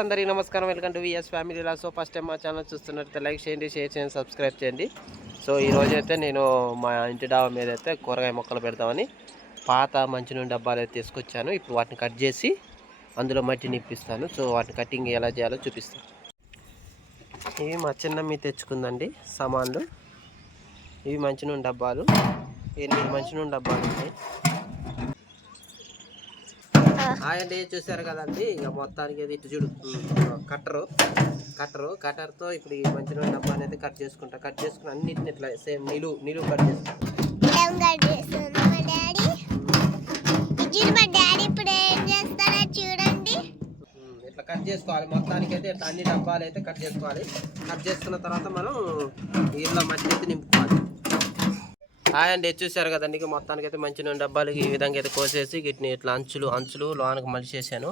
అందరికీ నమస్కారం. Welcome to VS family లా. సో ఫస్ట్ టైం మా ఛానల్ చూస్తున్నట్లయితే లైక్ చేయండి, షేర్ చేయండి, సబ్స్క్రైబ్ చేయండి. సో ఈరోజు అయితే నేను మా ఇంటి డాబా మీద అయితే కూరగాయ మొక్కలు పెడతామని పాత మంచినూనె డబ్బాలు అయితే తీసుకొచ్చాను. ఇప్పుడు వాటిని కట్ చేసి అందులో మట్టి నింపిస్తాను. సో వాటిని కటింగ్ ఎలా చేయాలో చూపిస్తాను. ఇవి మా చిన్నమ్మి తెచ్చుకుందండి సామాన్లు. ఇవి మంచినూనె డబ్బాలు, 8 మంచినూనె డబ్బాలు ఉన్నాయి. ఆయనే చూసారు కదండి. ఇక మొత్తానికి అది ఇటు చూడు కట్టర్తో ఇప్పుడు ఈ మంచినూనె డబ్బా అనేది కట్ చేసుకుని అన్నిటిని ఇట్లా సేమ్ నిలువు కట్ చేసుకుంటాం. ఇట్లా కట్ చేసుకోవాలి. మొత్తానికి అయితే ఇట్లా అన్ని డబ్బాలు అయితే కట్ చేసుకోవాలి. కట్ చేసుకున్న తర్వాత మనం ఇంట్లో మట్టి అయితే నింపుకోవాలి. అండి చూసారు కదండి. ఇక మొత్తానికి అయితే మంచి నూనె డబ్బాలకి ఈ విధంగా అయితే కోసేసి వీటిని ఇట్లా అంచులు లోనకు మలిచేసాను.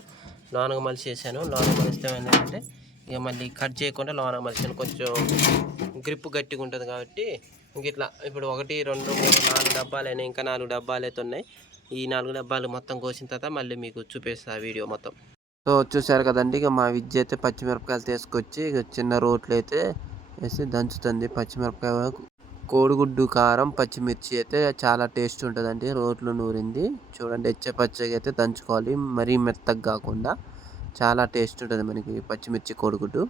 లోనకు మలిస్తే ఏంటంటే ఇక మళ్ళీ కట్ చేయకుండా లోనకు మలిచాను. కొంచెం గ్రిప్ గట్టిగా ఉంటుంది కాబట్టి ఇంక ఇట్లా ఇప్పుడు 1 2 3 4 డబ్బాలు అయినాయి. ఇంకా 4 డబ్బాలు అయితే ఉన్నాయి. ఈ 4 డబ్బాలు మొత్తం కోసిన తర్వాత మళ్ళీ మీకు చూపిస్తా వీడియో మొత్తం. సో చూసారు కదండి. ఇక మా విద్య అయితే పచ్చిమిరపకాయలు తీసుకొచ్చి ఇక చిన్న రోట్లు అయితే వేసి దంచుతుంది. పచ్చిమిరపకాయ, కోడిగుడ్డు, కారం, పచ్చిమిర్చి అయితే చాలా టేస్ట్ ఉంటుందండి. రోట్లు నూరింది చూడండి. పచ్చగా అయితే దంచుకోవాలి, మరీ మెత్తగా కాకుండా. చాలా టేస్ట్ ఉంటుంది మనకి పచ్చిమిర్చి, కోడిగుడ్డు.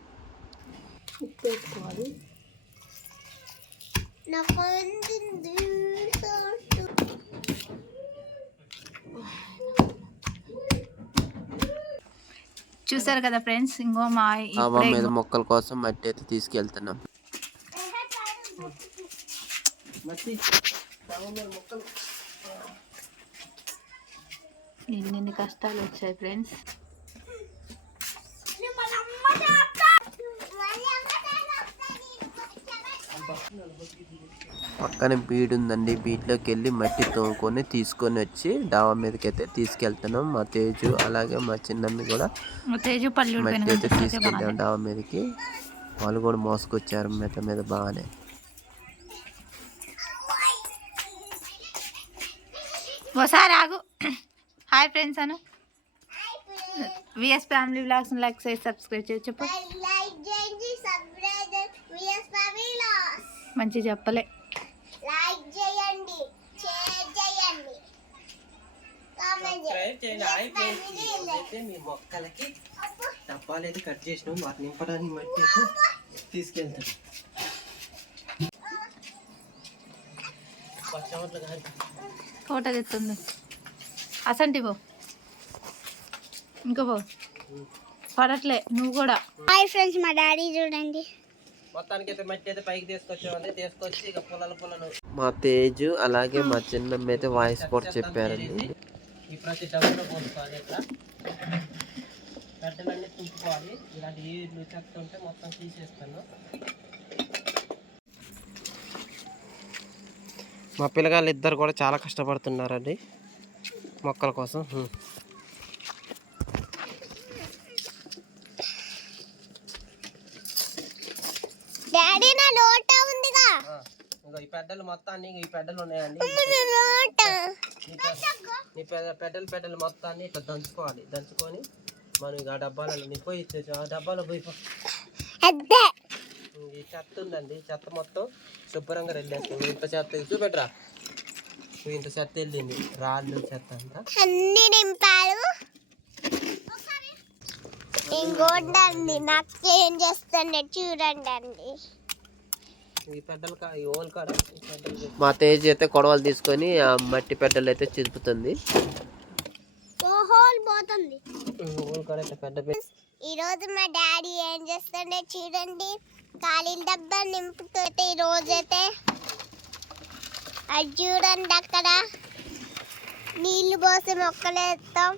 చూసారు కదా ఫ్రెండ్స్. ఇంకో మా మీద మొక్కల కోసం మట్టి అయితే తీసుకెళ్తున్నాం. ఎన్ని కష్టాలు వచ్చాయి ఫ్రెండ్స్. పక్కన బీడ్ ఉందండి. బీడ్లోకి వెళ్ళి మట్టి తోముకొని తీసుకొని వచ్చి డాబా మీదకి అయితే తీసుకెళ్తున్నాం. మా తేజు అలాగే మా చిన్నమ్మి కూడా మట్టి అయితే తీసుకెళ్ళాం డాబా మీదకి. వాళ్ళు కూడా మోసుకొచ్చారు మెట్ల మీద బాగానే. ఒకసారి ఆగు. హాయ్ ఫ్రెండ్స్ అను. విఎస్ ఫ్యామిలీ వ్లాగ్స్ లైక్ చేసి సబ్స్క్రైబ్ చేసి చెప్పు. మంచి చెప్పలే. మీ మొక్కలకి డబ్బాలు అయితే కట్ చేసినాం. వాటిని నింపడానికి మట్టి అయితే తీసుకెళ్తాం. ఫోటో తెస్తుంది అసంటి పో. ఇంకో పో పడట్లే నువ్వు కూడా. హాయ్ ఫ్రెండ్స్, మా డాడీ చూడండి. మొత్తానికి అయితే మట్టి అయితే పైకి తీసుకొచ్చామండి. తీసుకొచ్చి ఇక పొలాలు మా తేజు అలాగే మా చిన్నమ్మ అయితే వాయిస్ కూడా చెప్పారండి. ఈ ప్రతి డబ్బులో పోసుకోవాలి. ఇట్లా గడ్డలన్నీ తుంపుకోవాలి. ఇలాంటి ఈడ్లు చెత్త ఉంటే మొత్తం తీసేస్తాను. మా పిల్లగాళ్ళు ఇద్దరు కూడా చాలా కష్టపడుతున్నారండి మొక్కల కోసం. డాడీ నా లోట ఉందిగా. ఈ పెద్దలు మొత్తాన్ని ఈ పెద్దలు ఉన్నాయండి. పెద్దలు మొత్తాన్ని ఇట్లా దంచుకోవాలి. దంచుకొని మనం ఆ డబ్బాలలో పోయి ఆ డబ్బాలో పోయి ఈ చెత్త ఉందండి. చెత్త మొత్తం శుభ్రంగా వెళ్ళేస్తాం. ఇంత చెత్త చూపెట్టరా. ఇంత చెత్త వెళ్ళింది. రాళ్ళు చెత్త అంతా అన్ని నింపారు. ఇంకోండి నాకు ఏం చేస్తుండే చూడండి అండి. మా తేజ్ అయితే కొడవలు తీసుకొని ఆ మట్టి పెద్దలు అయితే చిరుపుతుంది. ఈరోజు మా డాడీ ఏం చేస్తుండే చూడండి. ఖాళీ డబ్బా నింపుతుంటే ఈ రోజైతే అది చూడండి. అక్కడ నీళ్లు పోసి మొక్కలు వేస్తాం.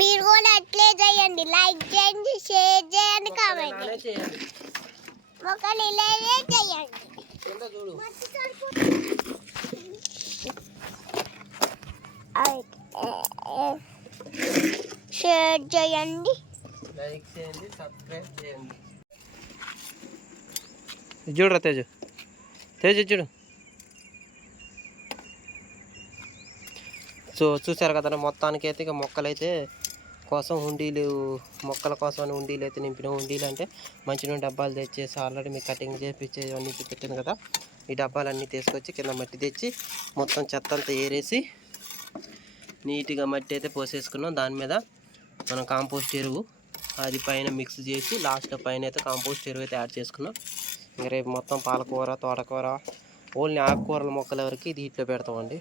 మీరు కూడా అట్లే చేయండి. లైక్ చేయండి, షేర్ చేయండి, కామెంట్ చేయండి. మొక్కలు ఇలాగే చేయండి. షేర్ చేయండి, లైక్ చేయండి, సబ్స్క్రైబ్ చేయండి. చూడరా తేజు చూడు. సో చూసారు కదా. మొత్తానికి అయితే ఇక మొక్కలు అయితే కోసం హుండీలు, మొక్కల కోసం హుండీలు అయితే నింపిన. హుండీలు అంటే మంచినూనె డబ్బాలు తెచ్చేసి ఆల్రెడీ మీకు కటింగ్ చేపించేది అన్నీ పెట్టాను కదా. ఈ డబ్బాలన్నీ తీసుకొచ్చి కింద మట్టి తెచ్చి మొత్తం చెత్త అంతా ఏరేసి నీట్గా మట్టి అయితే పోసేసుకున్నాం. దాని మీద మనం కాంపోస్ట్ ఎరువు అది పైన మిక్స్ చేసి లాస్ట్ పైన అయితే కాంపోస్ట్ ఎరువు అయితే యాడ్ చేసుకున్నాం. ఇంకా రేపు మొత్తం పాలకూర, తోటకూర, ఓన్లీ ఆకుకూరల మొక్కల వరకు ఇది ఇట్లా పెడతామండి.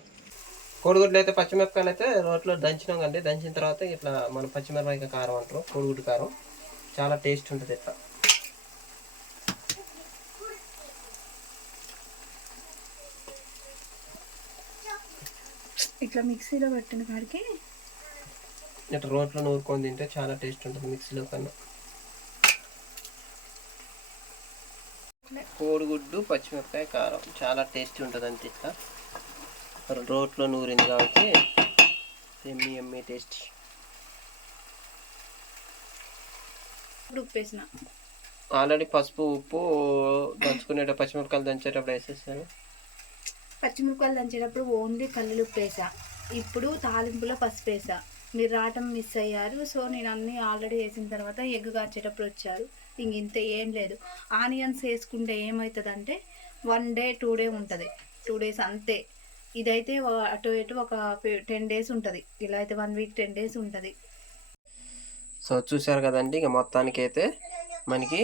కోడిగుడ్లు అయితే పచ్చిమిరపకాయలు అయితే రోట్లో దంచినాం కండి. దంచిన తర్వాత ఇట్లా మన పచ్చిమిరపకాయ కారం అంటారు, కోడిగుడ్డు కారం. చాలా టేస్ట్ ఉంటుంది ఇట్లా. ఇట్లా మిక్సీలో పెట్టిన కాడికి ఇట్లా రోట్లో నూరుకొని తింటే చాలా టేస్ట్ ఉంటుంది మిక్సీలో కన్నా. కోడిగుడ్డు పచ్చిమిరపకాయ కారం చాలా టేస్ట్ ఉంటుంది అంతే. ఇట్లా రోట్లో నూరింది కాబట్టి ఎమ్మి టేస్ట్. ఉప్పు వేసిన ఆల్రెడీ పసుపు, ఉప్పు దంచుకునేటప్పుడు పచ్చిమిరపకాయలు దంచేటప్పుడు వేసేసాను. పచ్చిమిరపకాయలు దంచేటప్పుడు ఓన్లీ కల్లుప్పు వేసా. ఇప్పుడు తాలింపులో పసుపు వేసా. మీరు రావటం మిస్ అయ్యారు. సో నేను అన్నీ ఆల్రెడీ వేసిన తర్వాత ఎగ్ కాచేటప్పుడు వచ్చారు. ఇంత ఏం లేదు. ఆనియన్స్ వేసుకుంటే ఏమవుతుందంటే 1 డే 2 డే ఉంటుంది, 2 days అంతే. ఇదైతే అటు ఇటు ఒక 10 days ఉంటుంది. ఇలా అయితే 1 week 10 days ఉంటుంది. సో చూసారు కదండి. ఇక మొత్తానికి అయితే మనకి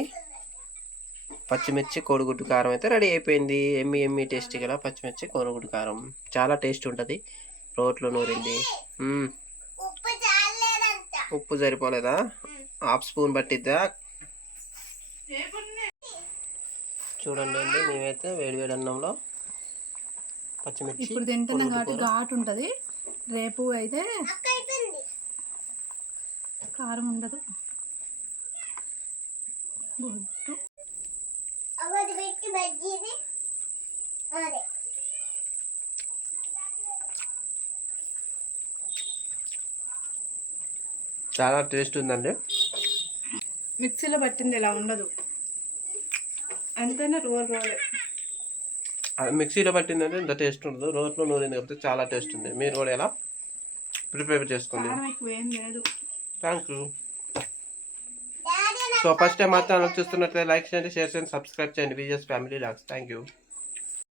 పచ్చిమిర్చి కోడిగుడ్డు కారం అయితే రెడీ అయిపోయింది. ఎమ్మి టేస్ట్ గల పచ్చిమిర్చి కోడిగుడ్డు కారం చాలా టేస్ట్ ఉంటుంది. రోట్లో నూరింది. ఉప్పు సరిపోలేదా? 1/2 స్పూన్ పట్టిద్దా? చూడండి అండి, మేమైతే వేడివేడి అన్నంలో పచ్చిమిర్చి ఇప్పుడు తింటున్నాం కాబట్టి ఘాటు ఉంటుంది. రేపు అయితే కారం ఉండదు. గుడ్డు చాలా టేస్ట్ ఉందండి. మిక్సీలో పట్టింది ఇలా ఉండదు, అంతేనా రోలే. అది మిక్సీలో పట్టిందంటే ఇంత టేస్ట్ ఉండదు. రోట్లో నూరింది కాబట్టి చాలా టేస్ట్ ఉంది. మీరు కూడా ఎలా ప్రిపేర్ చేసుకోండి. ఏం లేదు. Thank you. So first time మా ఛానల్ చూస్తున్నట్లయితే లైక్ చేయండి, షేర్ చేయండి, సబ్స్క్రైబ్ చేయండి. Vijayan family logs. Thank you.